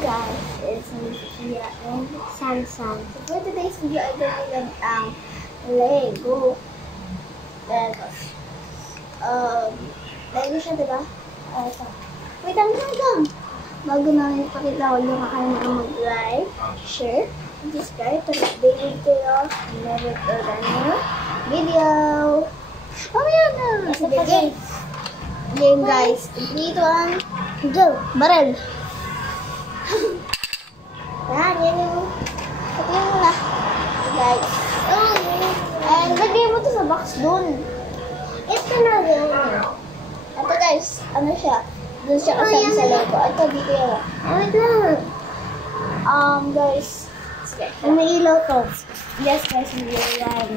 guys, it's Lucia and Sansan. So for today's video ay gamitin ang Lego. Legos. Lego siya, diba? Ito. Wait, hanggang. Bago namin ipakita ko yung kakain na mag-like, share, subscribe, pag-updated kayo, never to the new video. Oh, yan na! Kasi game guys. 3, 2, 1, go! Barrel! Yan yung ito yung muna guys. And lagay mo to sa box dun. Ito na rin. Ito guys, ano siya? Doon siya kasama sa Lego. Ito dito yun. Wait lang. Guys, sige. May ilaw to. Yes guys, may ilaw.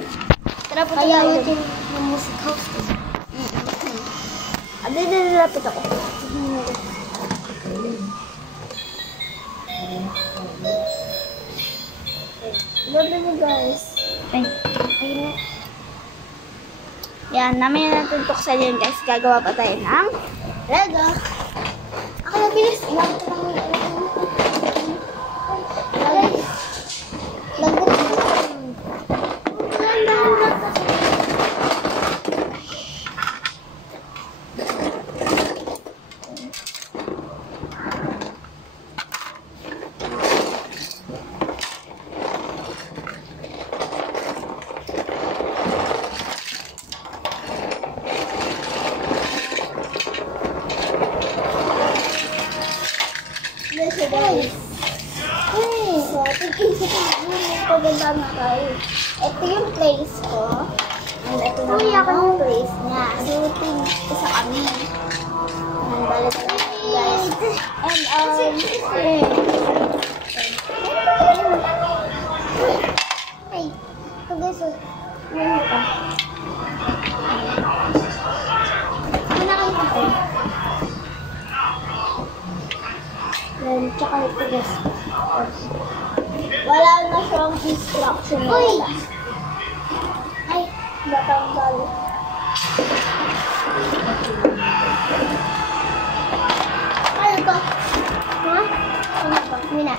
Tara po tayo. Kaya ito yung music house to. Lapit ako. Love you guys. Ayun. Yan, namin natin tuksan yun guys. Gagawa pa tayo ng Lego. Ako na bilis. Ilapit ko lang yung lagot. Guys. So, paganda na tayo. Ito yung place ko. And ito na yung place niya. So, ito yung isa kami. And balik na guys. And, ay, ito guys, ano ito? Ano kayo ito? Then, tsaka ito guys. Wala na siyang instruction. Uy! Ay, batanggal. Ano to? Ha? Ano to? Mina.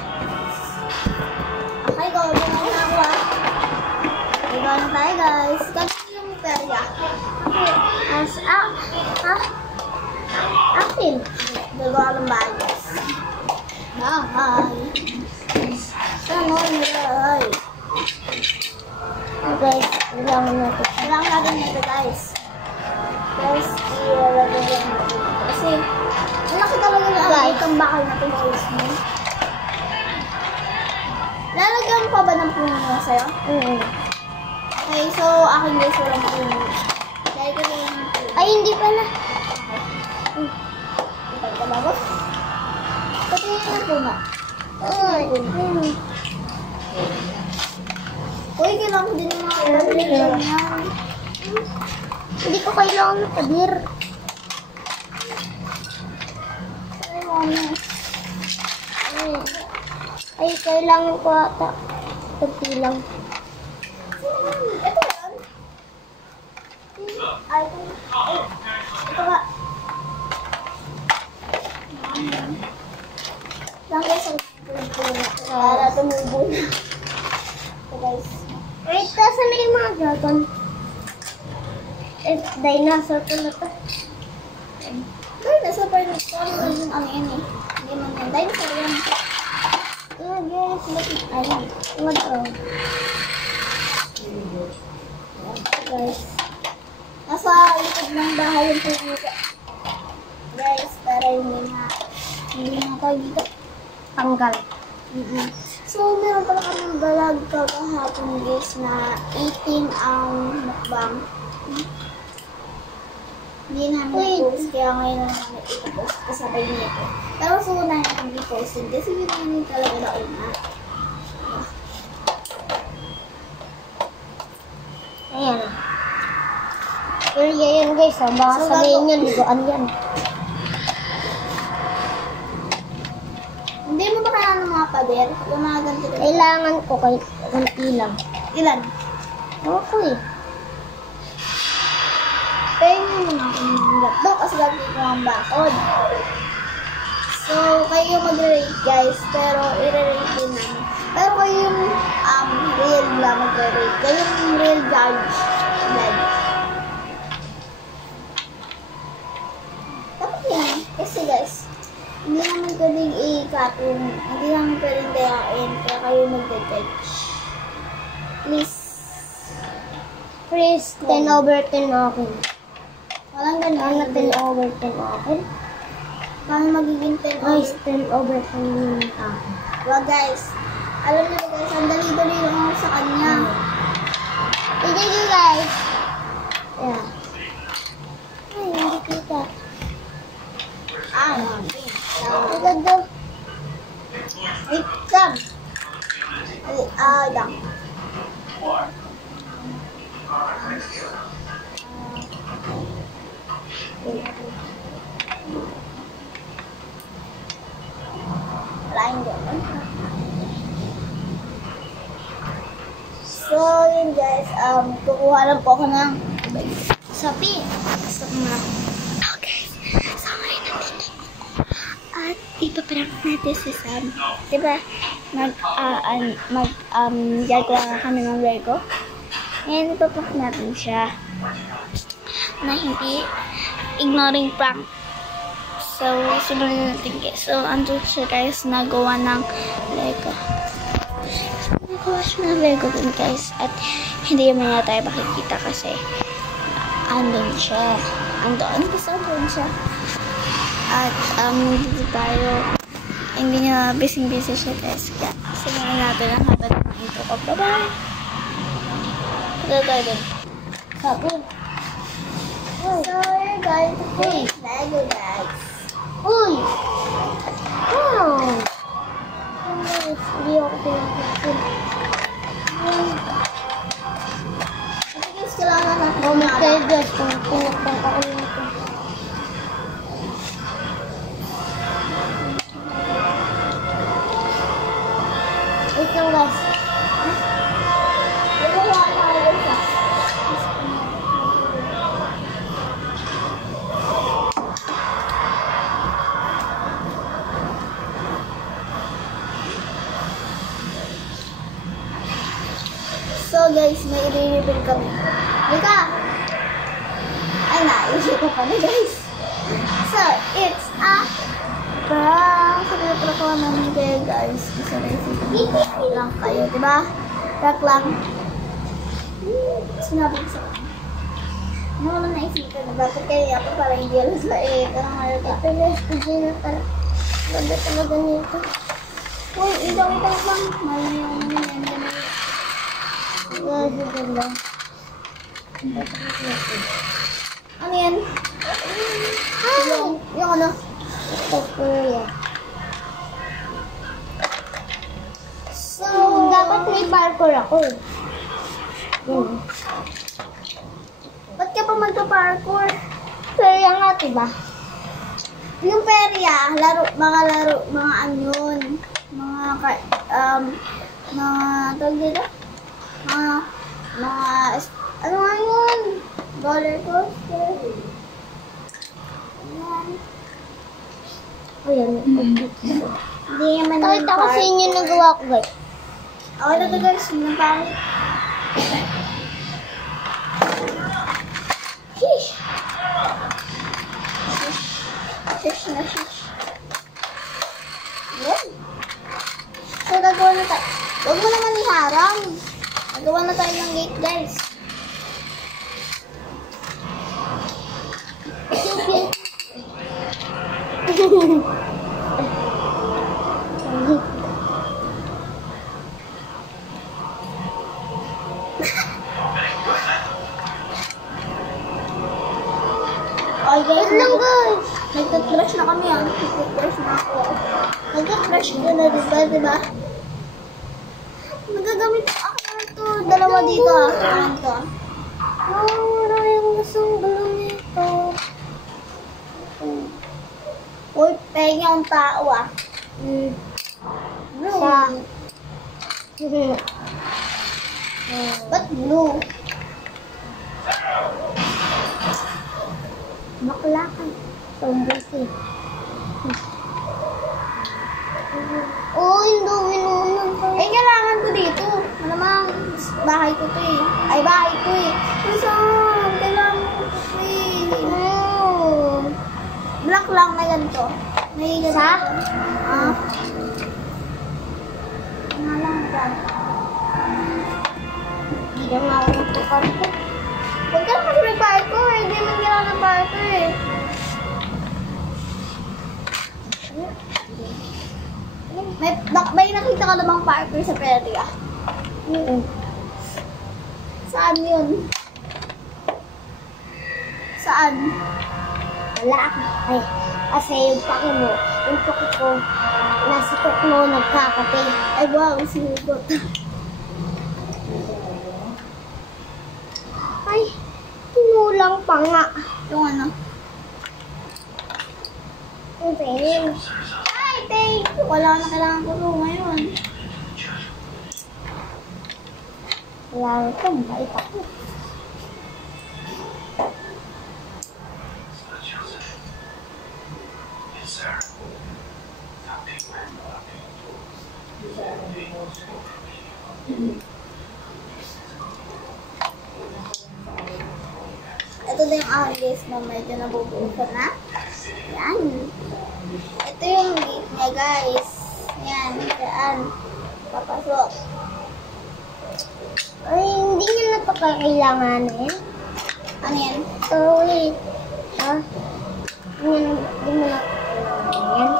Okay, go. Doon na ako Go na tayo guys. Ganito yung perya. Akin. Gagawa ng bahay guys. Bahay. Bahay. Guys, kailangan natin. Kailangan natin nito guys. Guys, ilalagay lang natin. Kasi, malaki talaga na itong bakal natin guys. Lalagyan pa ba ng puno na sa'yo? Okay, so akin guys walang puno. Dahil ko lang yung puno. Ay, hindi pala. Ipag ka ba? Pati yung puno. Uy, kailangan ko din yung mga kailangan. Hindi ko kailangan ng tabir. Ay, kailangan ko ata. Pagpilang. Ito yan? Ay, ito ba? Lang guys, para tumubo na. So guys. Wait, saan na yung mga dragon? Dinosaur ko na ito. Dinosaur pa rin ito. Ano yan eh. Hindi man yan. Dinosaur yan. Ayan guys. Ayan. Ayan. Guys. Nasa likod ng bahay yung pumunta. Guys, para hindi na tayo dito. Tanggal. So, meron pala kaming vlog kahapon guys na eating ang mukbang. Hindi namin i-post, kaya ngayon namin i-post kasabay nito. Pero so, na namin i-postin kasi yun namin talaga na una. Ayan. Pero yan guys, baka sabihin yan, ligoan yan. Hindi mo ba kailangan ng mga pader? Yung mga ganito. Kailangan ko kahit ganti lang. Ilan? Okay. Tingnan mo na ako ng laptop kasi lagi ko ang bakod. So, kayo mag-rate guys guys, pero i-rate din namin. Pero kayo yung real na mag-rate. Kayo yung real judge. Dapat yan. Kasi guys, hindi naman pwedeng i-copy. Hindi naman pwedeng dayain. Kaya kayo mag-judge. Please, 10 over 10 okay. Walang ganyan. 10 over 10 okay. Paano magiging 10 over 10 over 10 yung akin? Well guys, alam nyo guys, ang dali-dali lang ako sa kanya. Tignan nyo guys. Yeah. Ay, hindi kita. Maganda. Wait, Sam. Lang. Lain doon. So, yun guys, kukuha lang po ako ng sapi. Gusto ko nga. Okay, so ngayon nandito ako. At ipaprank natin si Sam. Diba, gagawa nga kami ng Lego. Ngayon, ipaprank natin siya. Na hindi ignoring prank. So, sunod natin guys. So, andun siya guys, nagawa ng Lego. So, nagawa siya ng Lego dun guys. At hindi naman na tayo makikita kasi andun siya. Basta andun siya. At, dito tayo. Hindi niya busy siya guys. Kaya, simulan natin ang habang ng intro ko. Bye-bye! Punta tayo dun. Sabi. So, you're going to play Lego guys. Uy! Wow! Hindi ako pinag-asin. Kasi guys, kailangan natin comment kayo guys kung pinagpang ako nito. Wait lang guys. Nagawa tayo guys. So guys, may i-reveal kami. Lika! Ay, naisip ko pa na guys. So, it's a prank. So, pinaprank ko namin kayo guys. Kasi naisip ko lang kayo, diba? Prank lang. Sinabi ko sa kanya. Ano ko lang naisipan na bakit kayo ako para hindi alas ba parang ayaw ka. Pero hindi na talaga nito. Uy, itaw lang. Mali yung yan. Ano yan? Yung ano? So, dapat may parkour ako. Ba't ka pa magpa-parkour? Perya nga, diba? Yung perya, mga ano yun? Tawag dito? Ano nga yun? Roller coaster. Ayan. O yan. Hindi naman yung park. Kasi yun yung nagawa ko guys. Ako na ito guys. Yung park. Shish. Shish na shish. Yan. So gagawa na tayo. Huwag mo naman iharang. Nagawa na tayo ng gate, guys. Ay, guys. Lang, guys. Nagtag-crush na kami, ah. Nagtag-crush na ako. Nagtag-crush ko na, diba? Nagagamit ako ito. Dalawa dito, ah. Ito. Wala yung gustong gulong nito. Uy, pengi ang tao, ah. Blue. Ba't blue? Bakla ka. Tomboy. bahay ko to eh. Ay, bahay ko eh. Saan? Kailangan ko to eh. Black lang na ganito. May ganito. Sa? Nga lang ba? Hindi naman ako nagtukar ko. Huwag ka naman may parko eh. Hindi naman kailangan ng parko eh. May nakita ka namang parker sa Peria? Saan yun? Saan? Wala ako. Ay, kasi yung paki mo, yung paki ko, nasa tuklo, nagkakape. Ay, wow, sinugot. Ay, tinulang pa nga. Yung ano? Yung penin. Ay, thank you. Wala na kailangan ko ito ngayon. Wala ito, bait ako. Ito na yung guys na medyo nabubuusan na. Yan. Ito yung gate niya guys. Yan. Yan. Papasok. Ay, hindi niya na ito kakailanganin. Ano yan? Ito, wait. Ha? Hindi mo na kakailanganin yan.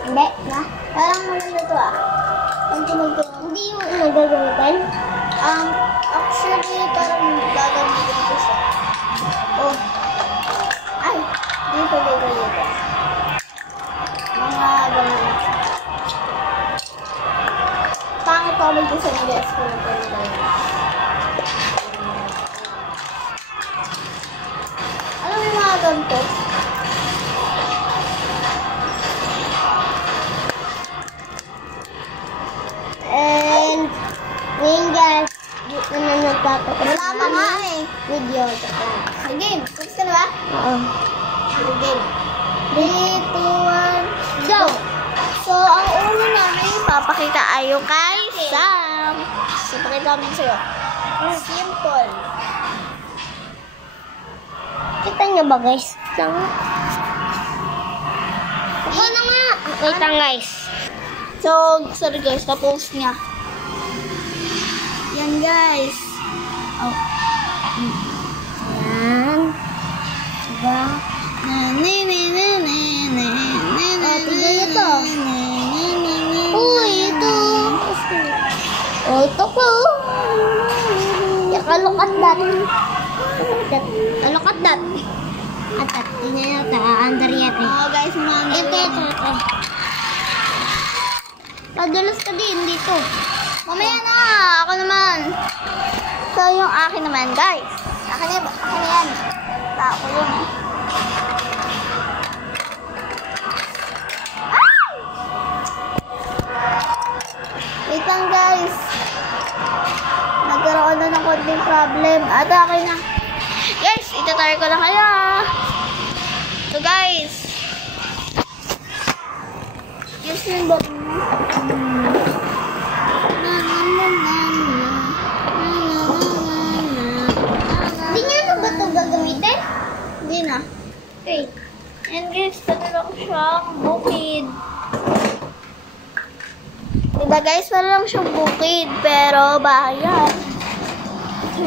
Hindi, na? Parang maganda to ah. Ang tumagtulong. Hindi yung nagagamitan. Actually, parang gagamitin ko siya. Oh. Ay, dito gagamitin. Mga ganun. Pangit ako mag-isa ng guys ko ng ganun. Alam mo yung mga ganito? And, ngayon guys, dito na nagtatapos Wala pa nga eh. video. Sa game. Tapos ka na ba? Oo. Sa game. 3, 2, 1, go! So, ang una namin papakita ay yung kay Sam. So, pakita namin sa'yo. Simple. Kita niyo ba guys? Tama. Ako na nga. Wait lang guys. So, sorry guys, na-post niya. Yan guys. Oh. Yan. Diba? Tignan niyo to. Uy, ito. Oh, ito ko. Look at that. Look at that. At that. Tignan niyo ito. Under yan eh. Oh guys, mga Ito. Padulas ka din dito. mamaya na, ako naman. So, yung akin naman, guys. Akin yan. Tako yun eh. Ay! Wait lang, guys. Nagkaroon na ng konting problem. At akin na. Guys, itatry ko na kaya. So, guys. Yes, yung button mo. Hindi niyo na ba ito gagamitin? Hindi na. Okay. And guys, talaga ko siyang bukid. Diba guys, wala lang siyang bukid, pero bayan.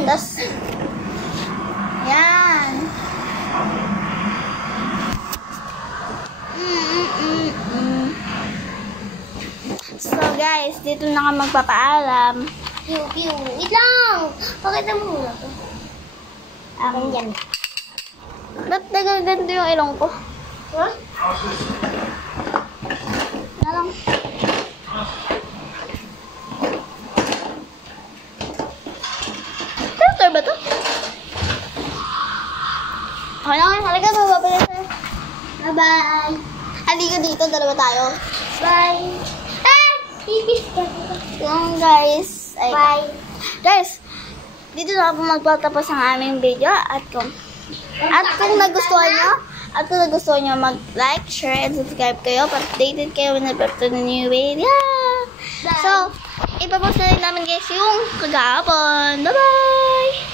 Tapos, yan. So guys, dito na ka magpapaalam. Pew. Wait lang. Pakita mo muna ito. Akin yan. Ba't nagaganto yung ilong ko? Ha? Na lang. Filter ba to? Okay lang, halika, mababalik tayo. Bye-bye. Halika dito, dalawa tayo. Bye. Pipis ka. Yung guys, ay, Bye. guys, dito na po magtatapos ang aming video at kung nagustuhan nyo, mag-like, share, and subscribe kayo para updated kayo whenever to the new video. Bye. So, ipapost na rin namin guys yung kagahapon. Bye-bye!